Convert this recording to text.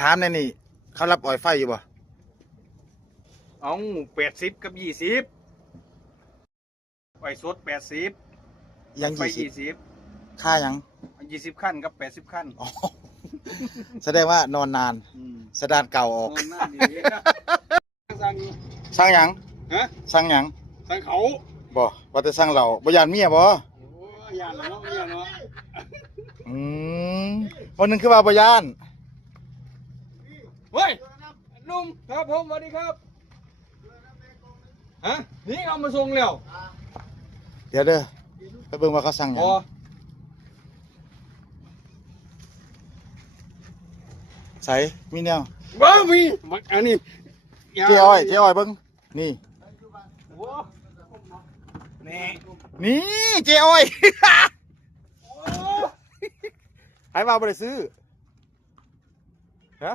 ถามในนี่เขารับอ้อยไฟอยู่บ่เอา80กับ20ไอ้สด80ยังไปค่ายัง 20ขั้นกับ80ขั้น อ๋อแสดงว่านอนนานสดานเก่าออก นอนหน้าดีสั่ง สร้างหยัง ฮะ สร้างหยัง สั่งเขา บ่ว่าแต่สร้างเราบ่ยานเมียบ่ โอ้ยอย่าเนาะอย่าเนาะ อืมวันหนึงคือว่าบ่ยาน เฮ้ยนุ่มครับผมสวัสดีครับฮะนี่เอามาส่งแล้ว เดี๋ยวเด้อไปเบิ่งว่าเขาสั่งหยัง พอ ใส่มีแนว บ้ามีอันนี้ เจ๊อ้อยเบิ่งนี่ นี่ นี่เจ๊อ้อย ให้มาบ่ได้ซื้อฮะ